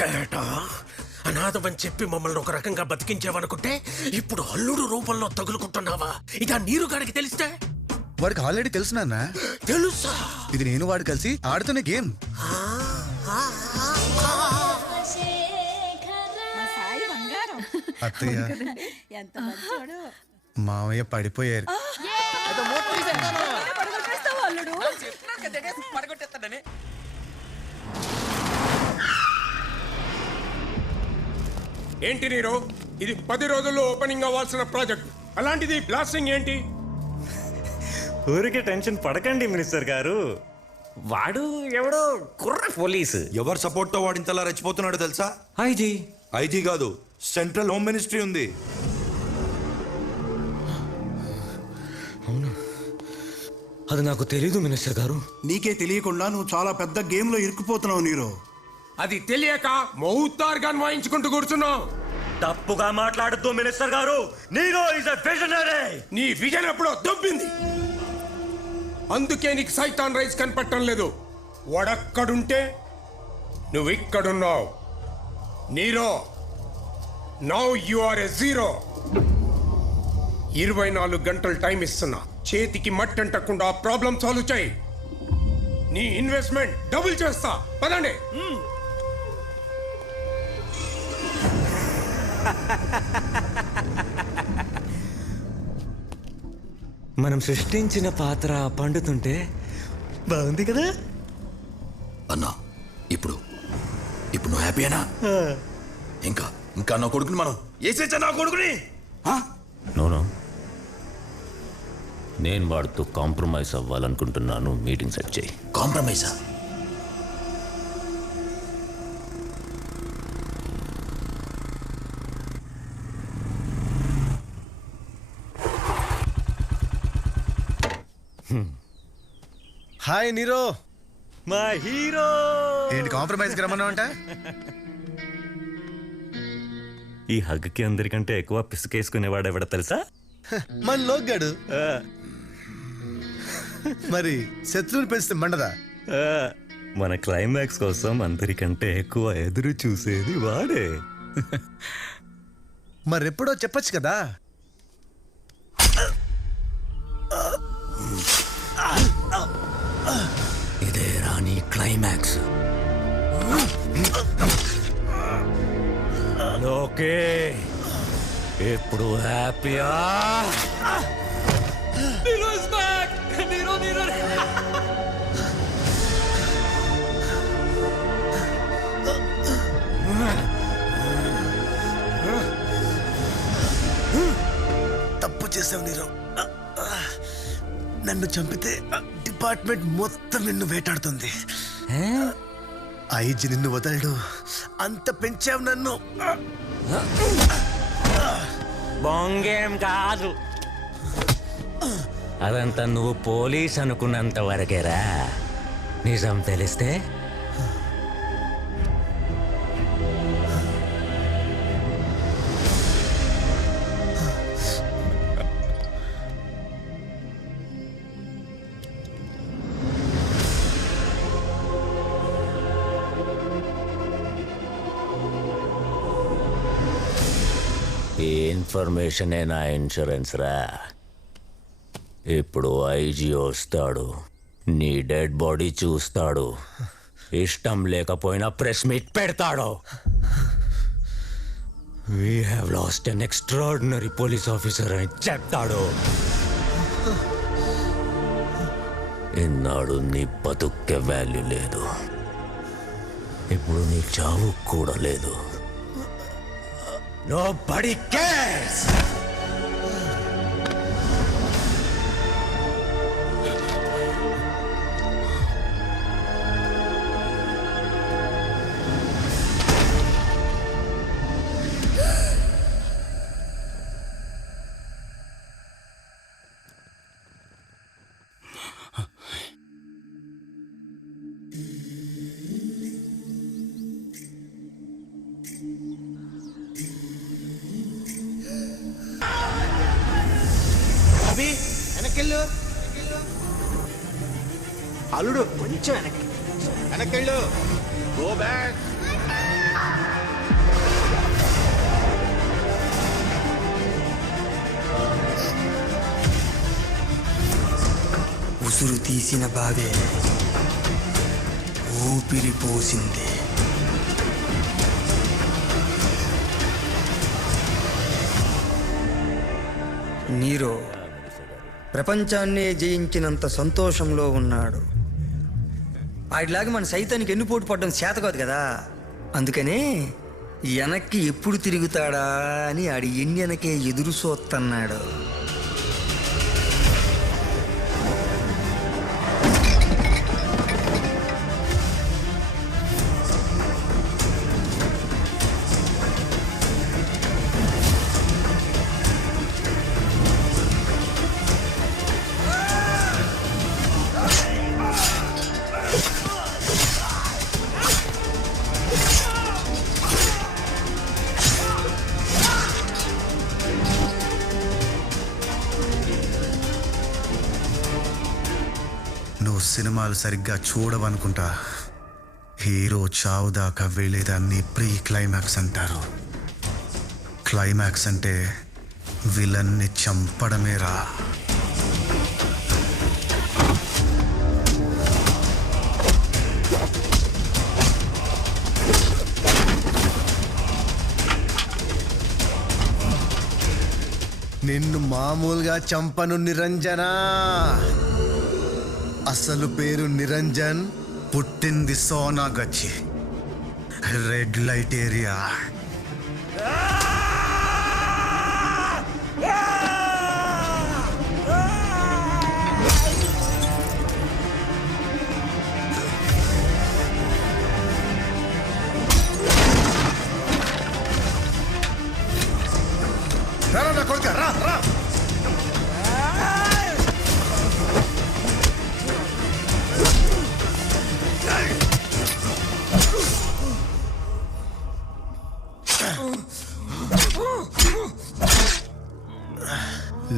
వేట? అనాథమని చెప్పి మమ్మల్ని ఒక రకంగా బతికించావనుకుంటే ఇప్పుడు అల్లుడు రూపంలో తగులుకుంటున్నావా? ఇక నీరు గారికి తెలిస్తే? వాడికి ఆల్రెడీ తెలుసు నాన్న. తెలుసా? ఇది నేను వాడు కలిసి ఆడుతున్న గేమ్. మా సాయి బంగారం అత్తయ్య. మామయ్య పడిపోయారు. ఏంటి నీరు? ఇది పది రోజుల్లో ఓపెనింగ్ అవ్వాల్సిన ప్రాజెక్ట్ అలాంటిది బ్లాస్టింగ్ ఏంటి? ఊరికే టెన్షన్ పడకండి మినిస్టర్ గారు. వాడు ఎవడో కుర్ర పోలీసు. ఎవరు సపోర్ట్తో వాడు ఇంతలా రెచ్చిపోతున్నాడో తెలుసా? I G. ఐజీ కాదు సెంట్రల్ హోమ్ మినిస్ట్రీ ఉంది. అది నాకు తెలీదు మినిస్టర్ గారు. నీకే తెలియకుండా నువ్వు చాలా పెద్ద గేమ్లో ఇరుక్కుపోతున్నావు నీరు. అది తెలియక మౌతార్గా వాయించుకుంటూ కూర్చున్నావు తప్పుగా మాట్లాడద్దు మినిస్టర్ గారు. నీరో ఇస్ ఎ విజనరీ నీ విజన్ ఎప్పుడో దొబ్బింది. అందుకే నీకు సైతాన్ రైస్ కనపడటం లేదు. వాడక్కడుంటే నువ్వు ఇక్కడున్నావు. Nero now you are a zero ఇరవై నాలుగు గంటలు టైం ఇస్తున్నా. చేతికి మట్టి అంటకుండా ప్రాబ్లం సాల్వ్ చేయి. నీ ఇన్వెస్ట్మెంట్ డబుల్ చేస్తా. పదండి. మనం సృష్టించిన పాత్ర పండుతుంటే బాగుంది కదా? అన్నా ఇప్పుడు ఇప్పుడు నువ్వు హ్యాపీయేనా ఇంకా ఇంకా నా కొడుకుని మనం వేసేచ్చా నా కొడుకుని? ఆ? నోనో నేను వాడితో కాంప్రమైజ్ అవ్వాలనుకుంటున్నాను. మీటింగ్ సెట్ చేయి. కాంప్రమైజా? Hi Nero. మా హీరో ఏంటి కాంప్రమైజ్ రమ్మన్నావు అంట ఈ హగ్కి అందరికంటే ఎక్కువ పిసుకేసుకునేవాడు ఎవడ తెలుసా మన లోగ్గాడు. మరి శత్రువుని పెంచితే మండదా? మన క్లైమాక్స్ కోసం అందరికంటే ఎక్కువ ఎదురు చూసేది వాడే. మరెప్పుడో చెప్పొచ్చు కదా. Climax okay. ఇప్పుడు హ్యాపీయా? తప్పు చేసావు నీరో నన్ను చంపితే డిపార్ట్మెంట్ మొత్తం నిన్ను వేటాడుతుంది. ఐజీ నిన్ను వదలడు. అంత పెంచావు నన్ను. బొంగేం కాదు. అదంతా నువ్వు పోలీస్ అనుకున్నంత వరకేరా. నిజం తెలిస్తే ఇన్ఫర్మేషనే నా ఇన్సూరెన్స్ రా. ఇప్పుడు ఐజీ వస్తాడు. నీ డెడ్ బాడీ చూస్తాడు. ఇష్టం లేకపోయినా ప్రెస్ మీట్ పెడతాడు. We have lost an extraordinary police officer అని చెప్తాడు. ఇన్నాడు నీ బతుక్కే వాల్యూ లేదు. ఇప్పుడు నీ చావు కూడా లేదు. Nobody cares! అల్లుడు కొంచెం వెనక్కి. వెనక్కి ఉసురు తీసిన బావే ఊపిరి పోసింది. నీరో ప్రపంచాన్నే జయించినంత సంతోషంలో ఉన్నాడు. వాడిలాగా మన సైతానికి ఎన్ని పోటు పడడం చేత కాదు కదా. అందుకనే వెనక్కి ఎప్పుడు తిరుగుతాడా అని ఆడి ఎన్నెనకే ఎదురు చూస్తున్నాడు సినిమాలు సరిగ్గా చూడవనుకుంటా. హీరో చావు దాకా వెళ్ళేదాన్ని ప్రీ క్లైమాక్స్ అంటారు. క్లైమాక్స్ అంటే విలన్ని చంపడమేరా. నిన్ను మామూలుగా చంపను నిరంజనా. అసలు పేరు నిరంజన్ పుట్టింది సోనాగచ్చి రెడ్ లైట్ ఏరియా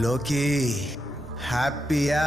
లోకి హ్యాపీయా?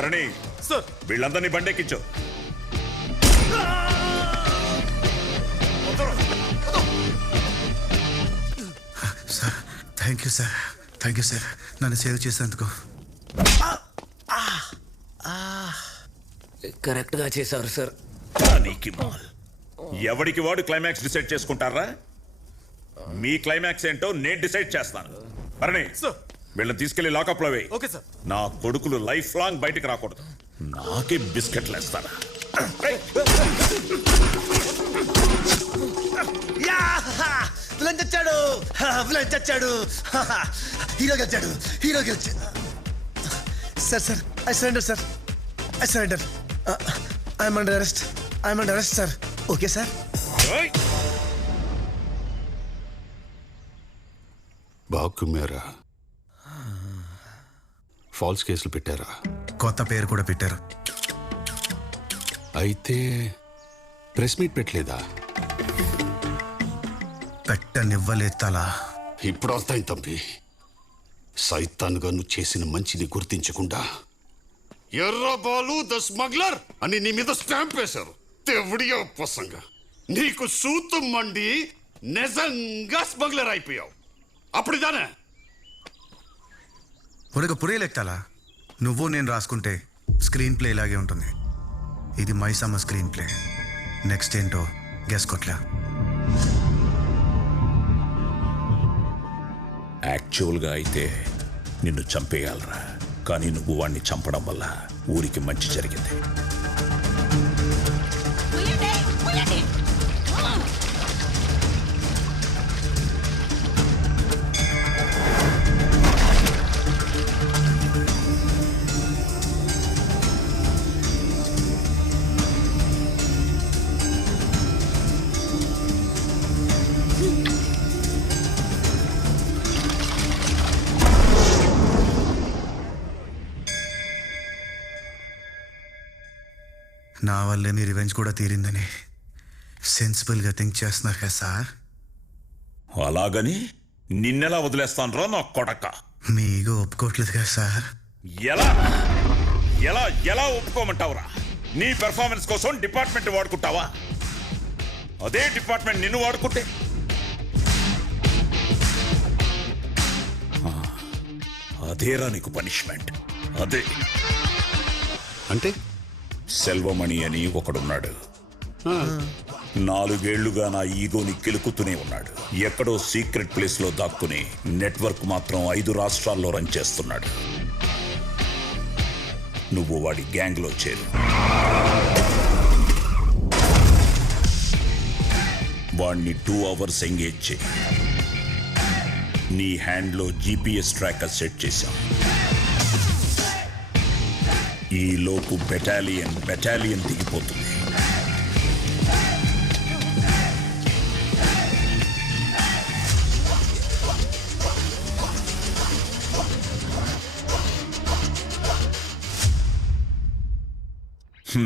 భరణి సార్. వీళ్ళందరినీ బండెక్కించు. Sir thank you sir. Thank you sir. నన్ను సేవ్ చేసేందుకు కరెక్ట్గా చేశారు సార్. నీకి మాల్. ఎవడికి వాడు క్లైమాక్స్ డిసైడ్ చేసుకుంటారా? మీ క్లైమాక్స్ ఏంటో నేను డిసైడ్ చేస్తాను. భరణి సార్. వీళ్ళని తీసుకెళ్ళి లాకప్లో వేయి. Okay sir. నా కొడుకులు లైఫ్ లాంగ్ బయటికి రాకూడదు. నాకే బిస్కెట్లు వేస్తారా? విలన్ చచ్చాడు! విలన్ చచ్చాడు! హీరో గెలిచాడు! హీరో గెలిచాడు sir sir I surrender sir. I surrender. I'm under arrest I'm under arrest sir. Okay sir! బాకు మేరా ఫాల్స్ కేసులు పెట్టారా? కొత్త పేరు కూడా పెట్టారు. అయితే ప్రెస్ మీట్ పెట్టలేదా? పెట్టనివ్వలేదు తలా. ఇప్పుడు అర్థం తంపి సైతాన్గా నువ్వు చేసిన మంచిని గుర్తించకుండా ఎర్రబాలు ద స్మగ్లర్ అని నీ మీద స్టాంప్ వేశారు. తెవుడియో పసంగా నీకు సూతం మండి నిజంగా స్మగ్లర్ అయిపోయావు. అప్పుడుదానే ఉడక పురేలెక్తాలా నువ్వు నేను రాసుకుంటే స్క్రీన్ ప్లే ఇలాగే ఉంటుంది. ఇది మైసమ్మ స్క్రీన్ ప్లే. నెక్స్ట్ ఏంటో గెస్ కొట్లా. యాక్చువల్గా అయితే నిన్ను చంపేయాలరా. కానీ నువ్వు వాణ్ణి చంపడం వల్ల ఊరికి మంచి జరిగింది. నా వల్లే మీ రివెంజ్ కూడా తీరిందని సెన్సిబుల్గా థింక్ చేస్తున్నారు కదా సార్? అలాగని నిన్నెలా వదిలేస్తాను నా కొడక? మీ ఈగో ఒప్పుకోవట్లేదు కదా సార్. ఎలా? ఎలా ఎలా ఒప్పుకోమంటావురా? నీ పెర్ఫార్మెన్స్ కోసం డిపార్ట్మెంట్ వాడుకుంటావా? అదే డిపార్ట్మెంట్ నిన్ను వాడుకుంటే? అదేరా నీకు పనిష్మెంట్ అదే. అంటే? సెల్వమణి అని ఒకడున్నాడు నాలుగేళ్ళుగా నా ఈగోని కెలుకుతూనే ఉన్నాడు. ఎక్కడో సీక్రెట్ ప్లేస్లో దాక్కుని నెట్వర్క్ మాత్రం ఐదు రాష్ట్రాల్లో రన్ చేస్తున్నాడు. నువ్వు వాడి గ్యాంగ్లో చేరు. వాడిని టూ అవర్స్ ఎంగేజ్ చేయి. నీ హ్యాండ్లో జీపీఎస్ ట్రాకర్ సెట్ చేశాం. ఈ లోపు బెటాలియన్ బెటాలియన్ దిగిపోతుంది.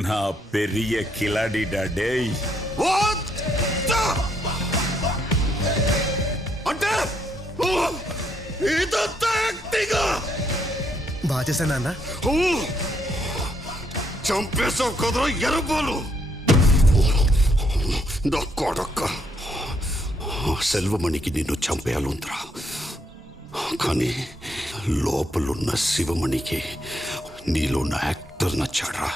నా పెరియ కిలాడి డాడే. What? అంటే బాగా చేశాను చంపేశావు కదరా ఎరబోలు నా కొడక్క సెల్వమణికి నిన్ను చంపేయాలంతరా కానీ లోపలున్న శివమణికి నీలో నా యాక్టర్ నచ్చాడరా.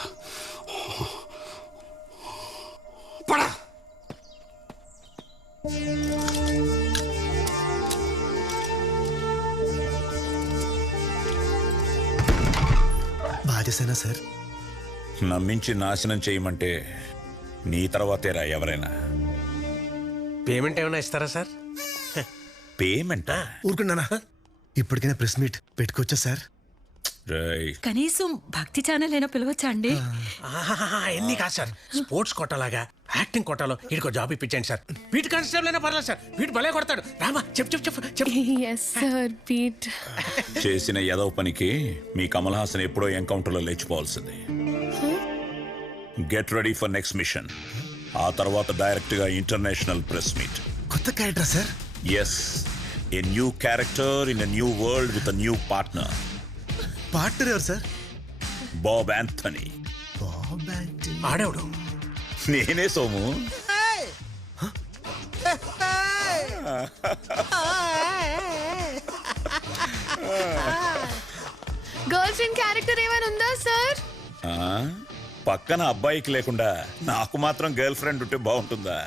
పడా బాధ్యసేనా సార్? నమ్మించి నాశనం చేయమంటే నీ తర్వాతేరా ఎవరైనా. పేమెంట్ ఏమైనా ఇస్తారా సార్? పేమెంట్? ఊరుకున్నానా? ఇప్పటికైనా ప్రెస్ మీట్ పెట్టుకోవచ్చా సార్? కనీసం భక్తి ఛానల్ అయినా పిలవచ్చా అండి? ఎన్ని కాదు సార్. స్పోర్ట్స్ కొట్టలాగా యాక్టింగ్ కొట్టాలో వీడికో జాబ్ ఇప్పించండి సార్. వీటి కానిస్టేబుల్ అయినా పర్లేదు సార్. వీడు భలే కొడతాడు. రామా చెప్పు చెప్పు చెప్పు చెప్పు. ఎస్ సార్ పీట్ చేసిన యదవ పనికి మీ కమల్ హాసన్ ఎప్పుడో ఎన్కౌంటర్లో లేచిపోవాల్సింది. Get ready for next mission ఆ తర్వాత డైరెక్ట్గా ఇంటర్నేషనల్ ప్రెస్ మీట్ కొత్త character sir yes a new character in a new world with a new partner partner ఎవరు సార్ బాబ్ యాంథనీ ఆడేవుడు? నేనే సోము. గర్ల్ ఫ్రెండ్ క్యారెక్టర్ ఏమైనా ఉందా సార్? పక్కన అబ్బాయికి లేకుండా నాకు మాత్రం గర్ల్ ఫ్రెండ్ ఉంటే బాగుంటుందా?